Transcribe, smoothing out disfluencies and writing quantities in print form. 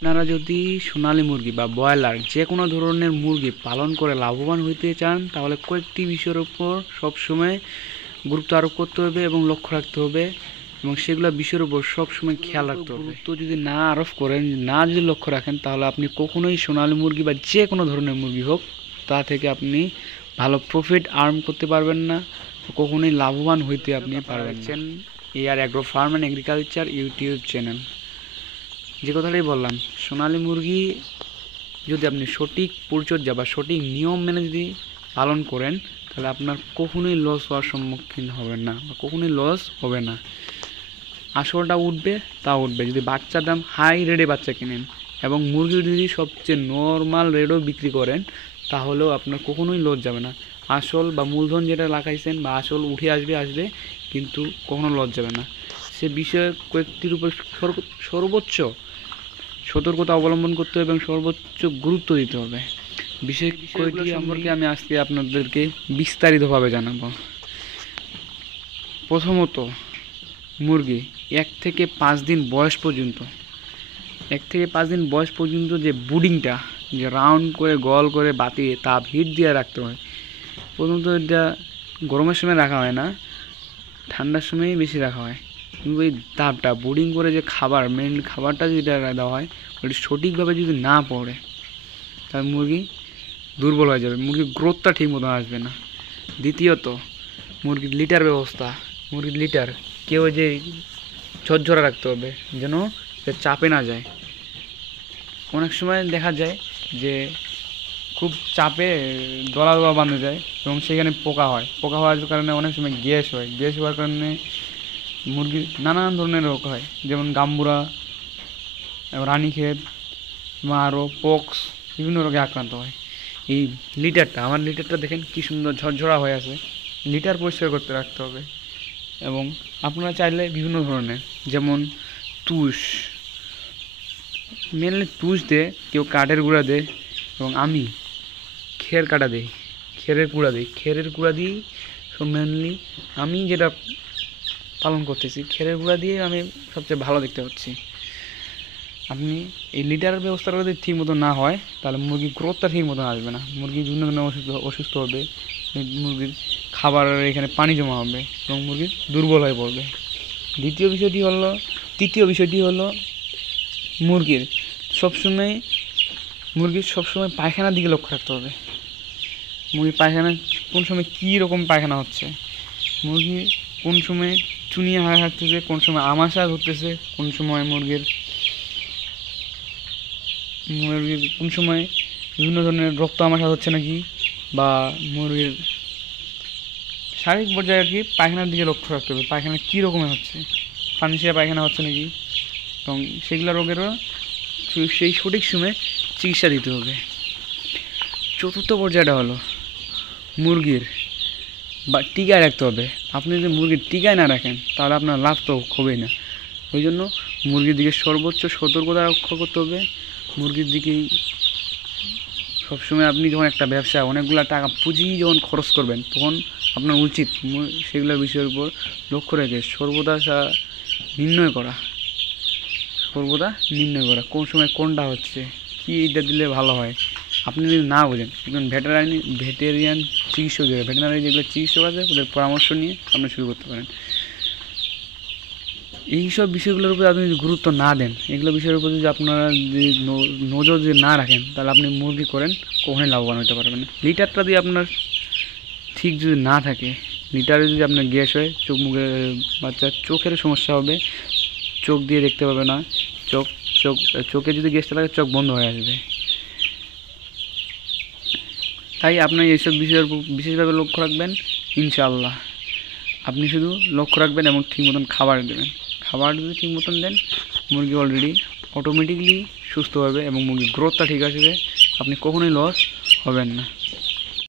আপনারা যদি সোনালী মুরগি বা ব্রয়লার যে কোনো ধরনের মুরগি পালন করে লাভবান হইতে চান তাহলে কয়েকটি বিষয়ের উপর সবসময় গুরুত্ব আরোপ করতে হবে এবং লক্ষ্য রাখতে হবে এবং সেগুলো বিষয়ের উপর সবসময় খেয়াল রাখতে হবে। তো যদি না আরোপ করেন, না যদি লক্ষ্য রাখেন, তাহলে আপনি কখনোই সোনালী মুরগি বা যে কোনো ধরনের মুরগি হোক তা থেকে আপনি ভালো প্রফিট আর্ন করতে পারবেন না, কখনোই লাভবান হইতে আপনি পারবেন না। AR agro farm and agriculture YouTube channel. যে কথাটাই বললাম, সোনালী মুরগি যদি আপনি সঠিক পরিচর্যা বা সঠিক নিয়ম মেনে যদি পালন করেন তাহলে আপনার কখনোই লস হওয়ার সম্মুখীন হবেন না বা কখনোই লস হবে না। আসলটা উঠবে, তা উঠবে যদি বাচ্চার দাম হাই রেটে বাচ্চা কিনেন এবং মুরগি যদি সবচেয়ে নর্মাল রেটও বিক্রি করেন তাহলেও আপনার কখনোই লস যাবে না। আসল বা মূলধন যেটা লাগাইছেন বা আসল উঠে আসবে কিন্তু কখনো লস যাবে না। সে বিষয়ে কয়েকটির উপর সর্বোচ্চ সতর্কতা অবলম্বন করতে হবে এবং সর্বোচ্চ গুরুত্ব দিতে হবে। বিশেষ কয়েকটি সম্পর্কে আমি আজকে আপনাদেরকে বিস্তারিতভাবে জানাবো। প্রথমত, মুরগি 1 থেকে 5 দিন বয়স পর্যন্ত যে বুডিংটা, যে রাউন্ড করে গোল করে বাতিয়ে তাপ হিট দিয়ে রাখতে হয়। প্রথমত এটা গরমের সময় রাখা হয় না, ঠান্ডার সময়ই বেশি রাখা হয়। কিন্তু এই তাপটা বুডিং করে যে মেন খাবারটা যেটা দেওয়া হয় ওটা সঠিকভাবে যদি না পড়ে তাহলে মুরগি দুর্বল হয়ে যাবে, মুরগির গ্রোথটা ঠিক মতো আসবে না। দ্বিতীয়ত, মুরগির লিটার ব্যবস্থা। মুরগির লিটার কেউ যে ঝরঝরা রাখতে হবে যেন চাপে না যায়। অনেক সময় দেখা যায় যে খুব চাপে দলা বাঁধে যায় এবং সেখানে পোকা হওয়ার কারণে অনেক সময় গ্যাস হওয়ার কারণে মুরগির নানান ধরনের রোগ হয়, যেমন গাম্বুরা, রানীক্ষেত বা আরও পক্স, বিভিন্ন রোগে আক্রান্ত হয়। এই আমার লিটারটা দেখেন কি সুন্দর ঝরঝরা হয়ে আছে। লিটার পরিষ্কার করতে রাখতে হবে এবং আপনারা চাইলে বিভিন্ন ধরনের, যেমন তুষ, মেনলি তুষ দেয়, কেউ কাঠের গুঁড়া দেয় এবং আমি খেরের গুঁড়া দিয়েই সব মেনলি আমি যেটা পালন করতেছি, খেরের গুঁড়া দিয়ে আমি সবচেয়ে ভালো দেখতে পাচ্ছি। আপনি এই লিটারের ব্যবস্থাটা যদি ঠিক মতো না হয় তাহলে মুরগির গ্রোথটা ঠিক মতো আসবে না, মুরগি বিভিন্ন ধরনের অসুস্থ হবে, মুরগির খাবারের এখানে পানি জমা হবে এবং মুরগি দুর্বল হয়ে পড়বে। তৃতীয় বিষয়টি হলো মুরগির সবসময় পায়খানার দিকে লক্ষ্য রাখতে হবে। মুরগির পায়খানা কোন সময় কী রকম পায়খানা হচ্ছে, মুরগি কোন সময় চুনিয়া হয়ে হাঁটতেছে, কোন সময় আমাশা ধরতেছে, কোন সময় মুরগির কোন সময় বিভিন্ন ধরনের রক্ত আমাশা হচ্ছে নাকি, বা মুরগির শারীরিক পর্যায়ে আর কি পায়খানার দিকে লক্ষ্য রাখতে হবে। পায়খানা কী রকমের হচ্ছে, পানিশিয়া পায়খানা হচ্ছে নাকি, এবং সেগুলো রোগেরও সেই সঠিক সময়ে চিকিৎসা দিতে হবে। চতুর্থ পর্যায়টা হলো মুরগির টিকায় রাখতে হবে। আপনি যদি মুরগির টিকায় না রাখেন তাহলে আপনার লাভ তো হবেই না। ওই জন্য মুরগির দিকে সর্বোচ্চ সতর্কতা রক্ষা করতে হবে। মুরগির দিকেই সবসময় আপনি যখন একটা ব্যবসা অনেকগুলো টাকা পুঁজি যখন খরচ করবেন তখন আপনার উচিত সেগুলো বিষয়ের উপর লক্ষ্য রেখে সর্বদা নির্ণয় করা, কোন সময় কোনটা হচ্ছে, কি এটা দিলে ভালো হয়। আপনি যদি না বোঝেন একজন ভেটেরিয়ান চিকিৎসক, ভেটেরিনারি যেগুলো চিকিৎসক আছে ওদের পরামর্শ নিয়ে আপনি শুরু করতে পারেন। এইসব বিষয়গুলোর উপর আপনি যদি গুরুত্ব না দেন, এগুলো বিষয়ের উপর যদি আপনারা যদি নজর যদি না রাখেন তাহলে আপনি মুরগি করেন কখনোই লাভবান হতে পারবেন না। লিটারটা দিয়ে আপনার ঠিক যদি না থাকে, লিটারে যদি আপনার গ্যাস হয়, বাচ্চার চোখের সমস্যা হবে, চোখ দিয়ে দেখতে পাবে না, চোখে যদি গ্যাসটা থাকে চোখ বন্ধ হয়ে আসবে। তাই আপনার এইসব বিষয়ের উপর বিশেষভাবে লক্ষ্য রাখবেন। ইনশাআল্লাহ আপনি শুধু লক্ষ্য রাখবেন এবং ঠিক মতন খাবার দেবেন। খাবার যদি ঠিক মতন দেন মুরগি অলরেডি অটোমেটিকলি সুস্থ হবে এবং মুরগির গ্রোথটা ঠিক আসবে, আপনি কখনোই লস হবেন না।